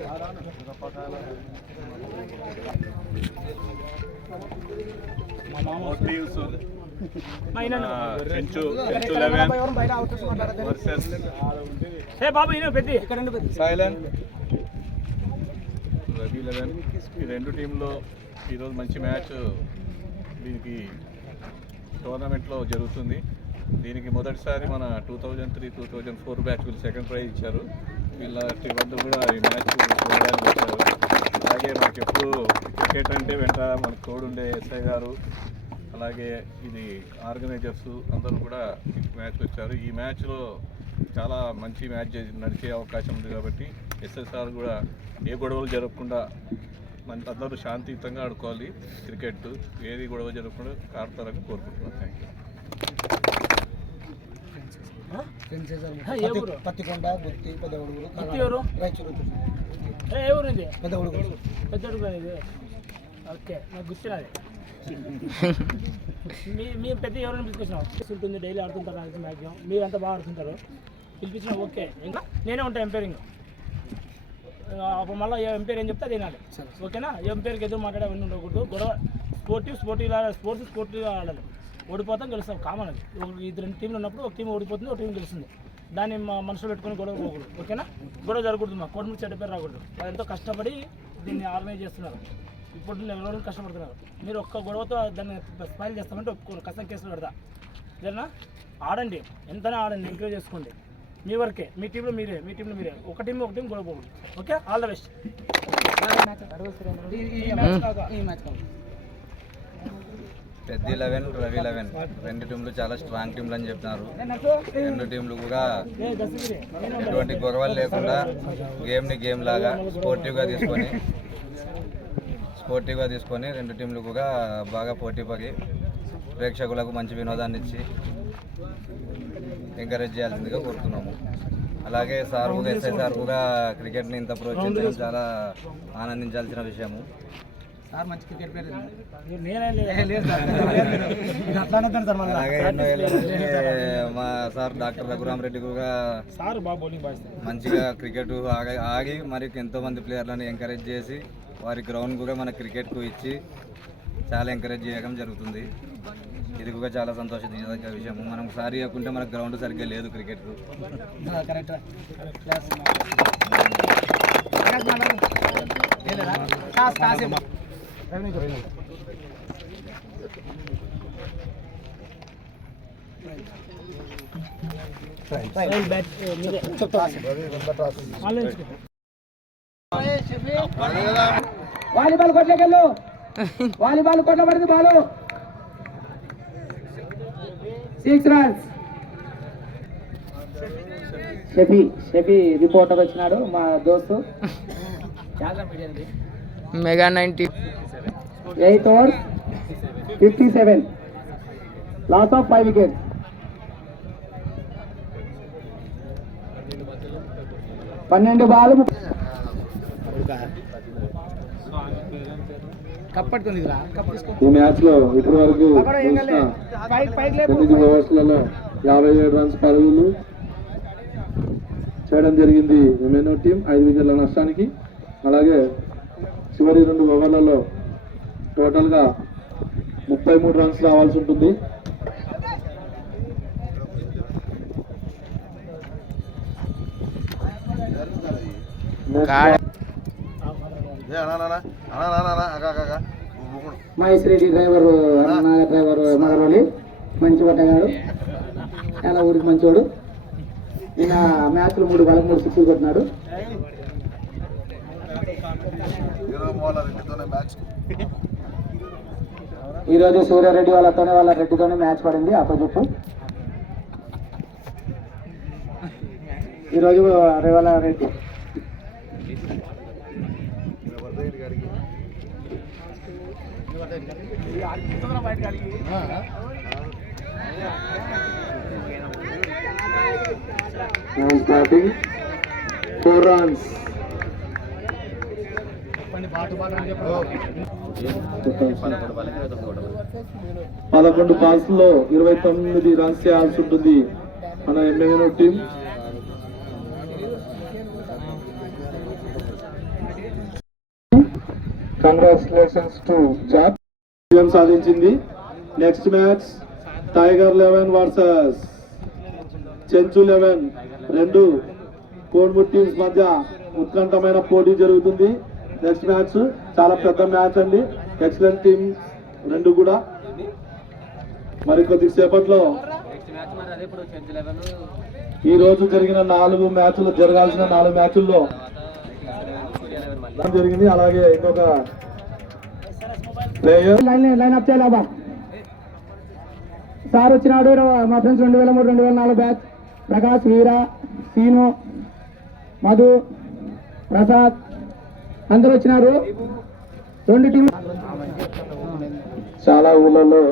ఈ రెండు టీంలో ఈరోజు మంచి మ్యాచ్ దీనికి టోర్నమెంట్లో జరుగుతుంది. దీనికి మొదటిసారి మన 2003-2004 బ్యాచ్ వీళ్ళు సెకండ్ ప్రైజ్ ఇచ్చారు. వీళ్ళ వద్ద కూడా ఈ మ్యాచ్ చూడడానికి వచ్చారు. అలాగే మనకి ఎప్పుడు క్రికెట్ అంటే వెంట మనకు తోడుండే ఎస్ఐ గారు, అలాగే ఇది ఆర్గనైజర్స్ అందరూ కూడా మ్యాచ్కి వచ్చారు. ఈ మ్యాచ్లో చాలా మంచి మ్యాచ్ నడిచే అవకాశం ఉంది కాబట్టి ఎస్ఎస్ఆర్ కూడా ఏ గొడవలు జరగకుండా అందరూ శాంతియుతంగా ఆడుకోవాలి. క్రికెట్ ఏది గొడవ జరగకుండా ఆడతారని కోరుకుంటున్నాను. Thank you. పత్తికొండ, గుత్తి, పెద్దగుడుగురు, ఓకే, నాకు గుర్తురాదు. మేము పెద్ద ఎవరైనా పిలిపించినాం ఉంటుంది, డైలీ ఆడుతుంటారు. మ్యాక్సిమం మీరంతా బాగా ఆడుతుంటారు, పిలిపించినా ఓకే. ఇంకా నేనే ఉంటాను ఎంపైరింగ్. అప్పుడు మళ్ళీ ఎంపైర్ ఏం చెప్తే అది వినాలి, ఓకేనా? ఎంపైర్కి ఎదురు మాట్లాడే అవన్నీ ఉండకూడదు. గొడవ స్పోర్టివ్గా ఆడాలి. ఓడిపోతాం, గెలుస్తాం, కామన్ అది. ఇది రెండు టీంలు ఉన్నప్పుడు ఒక టీం ఓడిపోతుంది, ఒక టీం గెలుస్తుంది. దాన్ని మా మనసులో పెట్టుకొని గొడవ పోకూడదు, ఓకేనా? గొడవ జరగకూడదు, మా కోటి చెడ్డ పేరు రాకూడదు. వాళ్ళు ఎంతో కష్టపడి దీన్ని ఆర్గనైజ్ చేస్తున్నారు, ఇప్పుడు ఎవరెవరు కష్టపడుతున్నారు. మీరు ఒక్క గొడవతో దాన్ని స్మైల్ చేస్తామంటే ఒప్పుకోరు, కష్టం కేసులు పెడతా. జరనా ఆడండి, ఎంతనే ఆడండి, ఎంకరేజ్ చేసుకోండి. మీ వరకే, మీ టీంలో మీరే ఒక టీం గొడవ పోకూడదు. Okay, all the best. పెద్ద 11, రవి 11 రెండు టీంలు చాలా స్ట్రాంగ్ టీంలు అని చెప్తున్నారు. రెండు టీంలు కూడా ఎటువంటి గొడవలు లేకుండా గేమ్ని గేమ్ లాగా స్పోర్టివ్గా తీసుకొని రెండు టీంలు కూడా బాగా పోటీ పడి ప్రేక్షకులకు మంచి వినోదాన్ని ఇచ్చి ఎంకరేజ్ చేయాల్సిందిగా కోరుతున్నాము. అలాగే సార్ కూడా ఎస్ఐ సార్ కూడా క్రికెట్ని ఇంత ప్రోత్సహించడం చాలా ఆనందించాల్సిన విషయము. సార్ మంచి క్రికెట్ ప్లేయర్. అలాగే ఎన్నో ఏళ్ళ నుంచి మా సార్ డాక్టర్ రఘురామరెడ్డి కూడా మంచిగా క్రికెట్ ఆగి మరి ఎంతోమంది ప్లేయర్లను ఎంకరేజ్ చేసి వారి గ్రౌండ్ కూడా మన క్రికెట్కు ఇచ్చి చాలా ఎంకరేజ్ చేయడం జరుగుతుంది. ఇది కూడా చాలా సంతోషించదగ్గ విషయము. మనం సారి ఇవ్వకుంటే మనకు గ్రౌండ్ సరిగ్గా లేదు క్రికెట్కు. వాలీబాల్ కొట్లకెళ్ళు, వాలీబాల్ కొట్టబడింది. Ball 6 runs. షఫీ రిపోర్టర్ వచ్చినాడు, మా దోస్తు. Mega 90 8 overs 57, loss of 5 wickets. పన్నెండు బాల్ ఈ మ్యాచ్ లో ఇప్పటి వరకు 8 ఓవర్స్లలో 57 రన్స్ పరుగులు చేయడం జరిగింది ఎంఎన్ఓ టీం 5 వికెట్ల నష్టానికి. అలాగే చివరి 2 ఓవర్లలో టోటల్గా 33 రన్స్ రావాల్సి ఉంటుంది. మహేష్ రెడ్డి డ్రైవర్ మగరోలి మంచి పట్టగాడు, చాలా ఊరికి మంచోడు. ఈయన మ్యాచ్లు 3 బాల్ 3 సిక్స్లు కొట్టినాడు. ఈరోజు సూర్యారెడ్డి వాళ్ళ రెడ్డితోనే మ్యాచ్ పడింది ఆపోజిట్. ఈరోజు రేవాల రెడ్డి starting 4 runs. 11 balls లో 29 రన్స్ చేయాల్సి ఉంటుంది మన MNO team. Congratulations to job విజయం సాధించింది. Next match tiger 11 versus Chenchu 11 రెండు కోడ్మూర్ టీమ్స్ మధ్య ఉత్కంఠమైన పోటీ జరుగుతుంది. నెక్స్ట్ మ్యాచ్ చాలా పెద్ద మ్యాచ్ అండి. ఎక్సలెంట్ టీమ్ రెండు కూడా. మరి కొద్దిసేపట్లో ఈ రోజు జరిగిన 4 మ్యాచ్లు జరగాల్సిన 4 మ్యాచ్ల్లో జరిగింది. అలాగే ఇంకొక ప్లేయర్ లైన్ అప్ చేయాలి బాబా. సార్ వచ్చినాడు. మా ఫ్రెండ్స్ 2003 2004 బ్యాచ్ ప్రకాష్, వీర, సీను, మధు, ప్రసాద్ అందరూ వచ్చినారు. 2 టీం చాలా ఊళ్ళలో